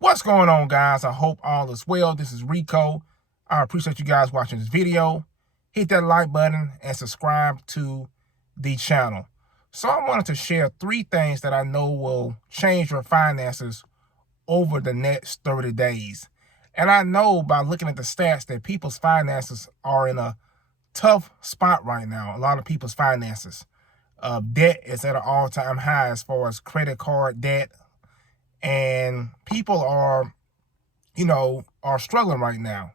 What's going on, guys? I hope all is well. This is Rico. I appreciate you guys watching this video. Hit that like button and subscribe to the channel. So I wanted to share 3 things that I know will change your finances over the next 30 days. And I know by looking at the stats that people's finances are in a tough spot right now. A lot of people's finances. Debt is at an all-time high as far as credit card debt. And people are struggling right now.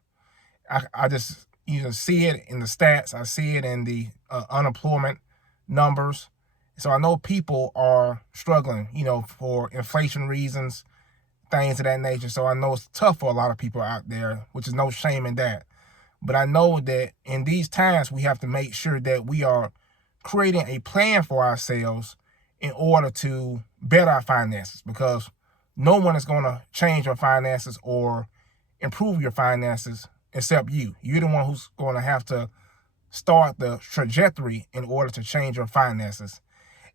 I just see it in the stats. I see it in the unemployment numbers. So I know people are struggling, for inflation reasons, things of that nature. So I know it's tough for a lot of people out there, which is no shame in that. But I know that in these times, we have to make sure that we are creating a plan for ourselves in order to better our finances, because no one is going to change your finances or improve your finances except you. You're the one who's going to have to start the trajectory in order to change your finances.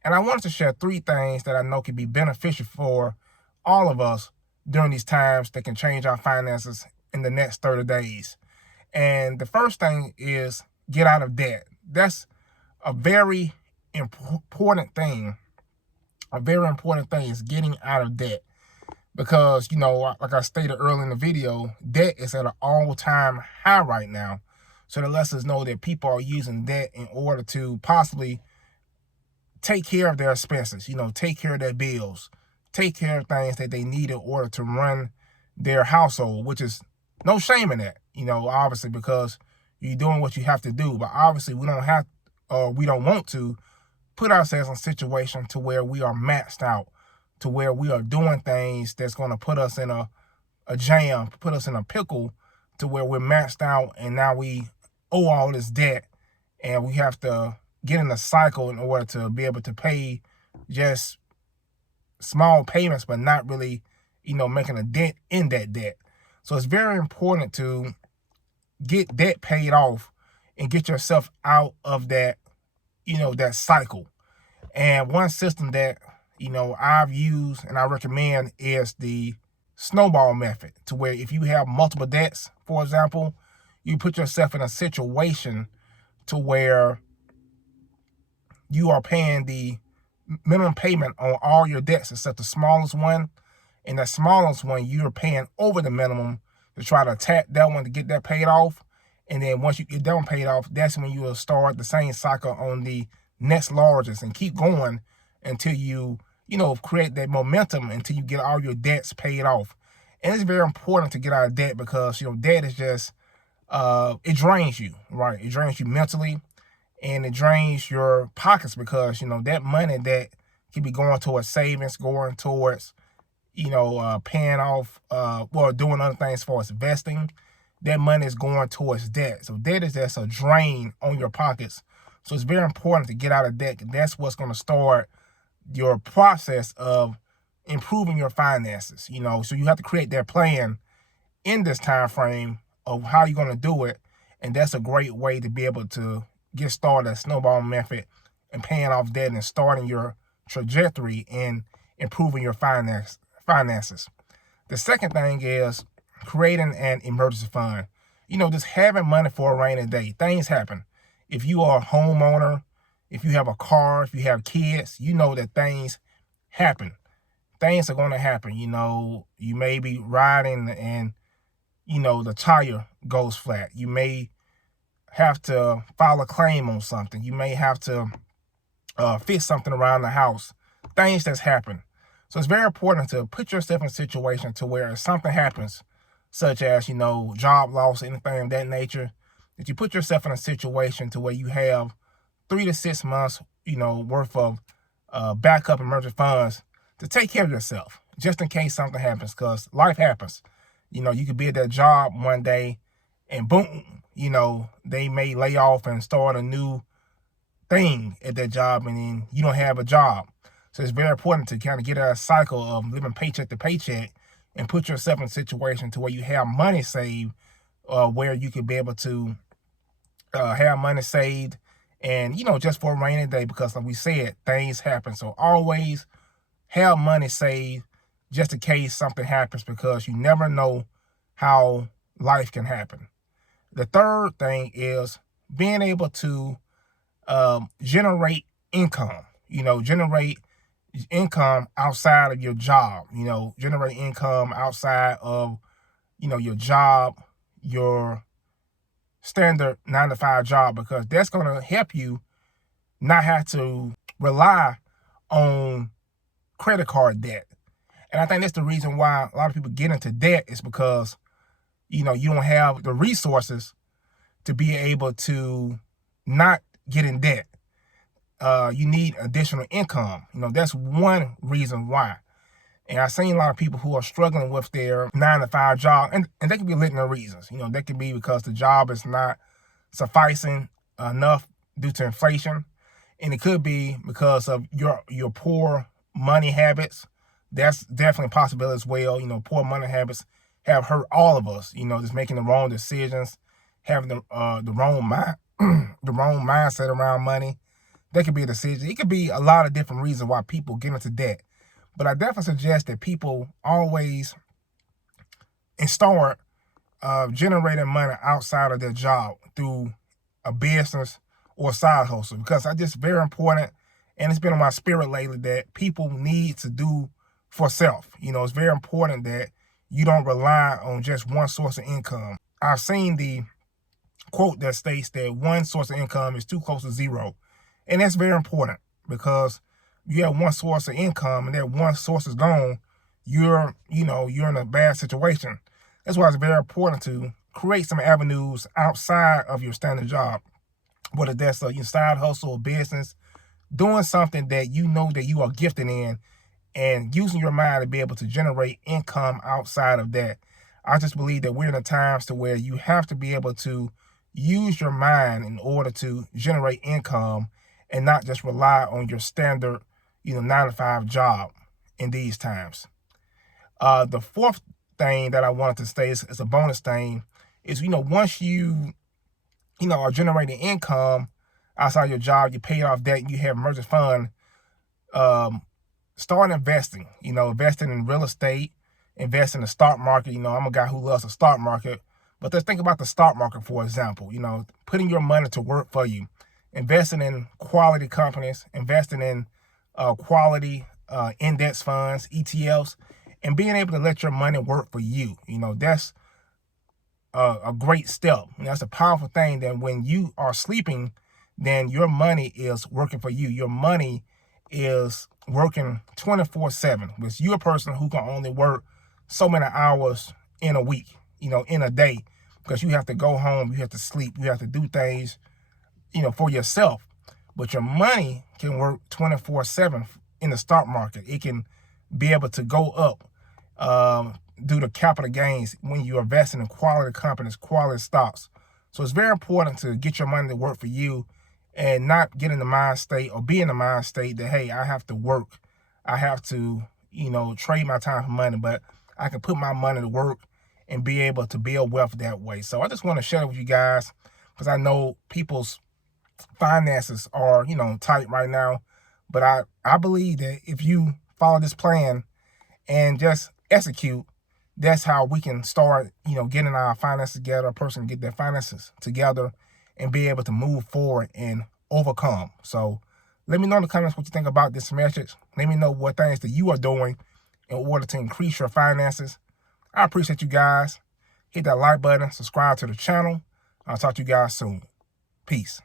And I wanted to share 3 things that I know can be beneficial for all of us during these times that can change our finances in the next 30 days. And the first thing is get out of debt. That's a very important thing. A very important thing is getting out of debt. Because, like I stated earlier in the video, debt is at an all-time high right now. So that lets us know that people are using debt in order to possibly take care of their expenses, take care of their bills, take care of things that they need in order to run their household, which is no shame in that, obviously, because you're doing what you have to do. But obviously we don't want to put ourselves in a situation to where we are maxed out, to where we are doing things that's going to put us in a jam, put us in a pickle, to where we're maxed out and now we owe all this debt and we have to get in a cycle in order to be able to pay just small payments, but not really, making a dent in that debt. So it's very important to get debt paid off and get yourself out of that, that cycle. And one system that I've used and I recommend is the snowball method, to where if you have multiple debts, for example, you put yourself in a situation to where you are paying the minimum payment on all your debts except the smallest one. And that smallest one, you're paying over the minimum to try to attack that one to get that paid off. And then once you get that one paid off, that's when you will start the same cycle on the next largest and keep going until you create that momentum until you get all your debts paid off. And it's very important to get out of debt because, debt is just, it drains you, right? It drains you mentally and it drains your pockets because, that money that can be going towards savings, going towards, paying off, doing other things as far as investing, that money is going towards debt. So debt is just a drain on your pockets. So it's very important to get out of debt. That's what's going to start your process of improving your finances. So you have to create that plan in this time frame of how you're going to do it. And that's a great way to be able to get started, that snowball method, and paying off debt and starting your trajectory in improving your finances. The second thing is creating an emergency fund. Just having money for a rainy day. Things happen. If you are a homeowner, if you have a car, if you have kids, that things happen. Things are going to happen. You may be riding and, the tire goes flat. You may have to file a claim on something. You may have to fix something around the house. Things that's happen. So it's very important to put yourself in a situation to where if something happens, such as, job loss, anything of that nature, that you put yourself in a situation to where you have 3 to 6 months, worth of backup emergency funds to take care of yourself, just in case something happens, because life happens. You could be at that job one day and boom, they may lay off and start a new thing at that job and then you don't have a job. So it's very important to kind of get out of a cycle of living paycheck to paycheck and put yourself in a situation to where you have money saved, where you could be able to have money saved and, just for a rainy day, because like we said, things happen. So always have money saved just in case something happens, because you never know how life can happen. The third thing is being able to generate income, generate income outside of your job, generate income outside of, your job, your standard 9-to-5 job, because that's going to help you not have to rely on credit card debt. And I think that's the reason why a lot of people get into debt, is because, you don't have the resources to be able to not get in debt. You need additional income. That's one reason why. And I've seen a lot of people who are struggling with their 9-to-5 job, and they can be litany reasons. They can be because the job is not sufficing enough due to inflation. And it could be because of your poor money habits. That's definitely a possibility as well. Poor money habits have hurt all of us. Just making the wrong decisions, having the wrong mind, the wrong mindset around money. That could be a decision. It could be a lot of different reasons why people get into debt. But I definitely suggest that people always start generating money outside of their job through a business or side hustle, because I just very important, and it's been on my spirit lately, that people need to do for self. It's very important that you don't rely on just one source of income. I've seen the quote that states that one source of income is too close to zero. And that's very important, because you have one source of income and that one source is gone, you're in a bad situation. That's why it's very important to create some avenues outside of your standard job, whether that's your side hustle or business, doing something that that you are gifted in, and using your mind to be able to generate income outside of that. I just believe that we're in the times to where you have to be able to use your mind in order to generate income, and not just rely on your standard, 9-to-5 job in these times. The fourth thing that I wanted to say is a bonus thing, is, once you, are generating income outside your job, you pay off debt, you have emergency fund, start investing, investing in real estate, invest in the stock market. I'm a guy who loves the stock market, but let's think about the stock market, for example, putting your money to work for you, investing in quality companies, investing in quality index funds, ETFs, and being able to let your money work for you. That's a great step. That's a powerful thing, that when you are sleeping, then your money is working for you. Your money is working 24/7. Because you're a person who can only work so many hours in a week, in a day, because you have to go home, you have to sleep, you have to do things, for yourself. But your money can work 24/7 in the stock market. It can be able to go up due to capital gains when you invest in quality companies, quality stocks. So it's very important to get your money to work for you, and not get in the mind state, or be in the mind state that, hey, I have to work. I have to, trade my time for money, but I can put my money to work and be able to build wealth that way. So I just want to share it with you guys, because I know people's finances are, tight right now. But I believe that if you follow this plan and just execute, that's how we can start, getting our finances together. A person can get their finances together and be able to move forward and overcome. So let me know in the comments what you think about this message. Let me know what things that you are doing in order to increase your finances. I appreciate you guys. Hit that like button, subscribe to the channel. I'll talk to you guys soon. Peace.